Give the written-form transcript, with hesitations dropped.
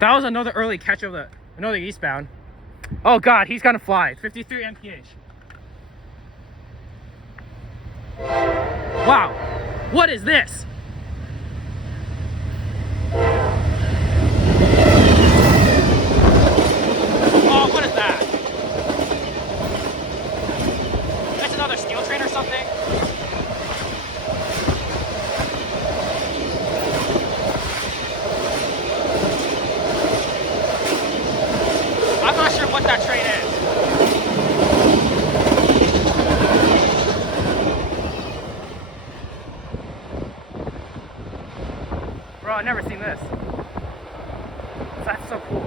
That was another early catch of another eastbound. Oh God, he's gonna fly. It's 53 mph. Wow, what is this? Oh, what is that? That's another steel train or something? I'm not sure what that train is. Bro, I've never seen this. That's so cool.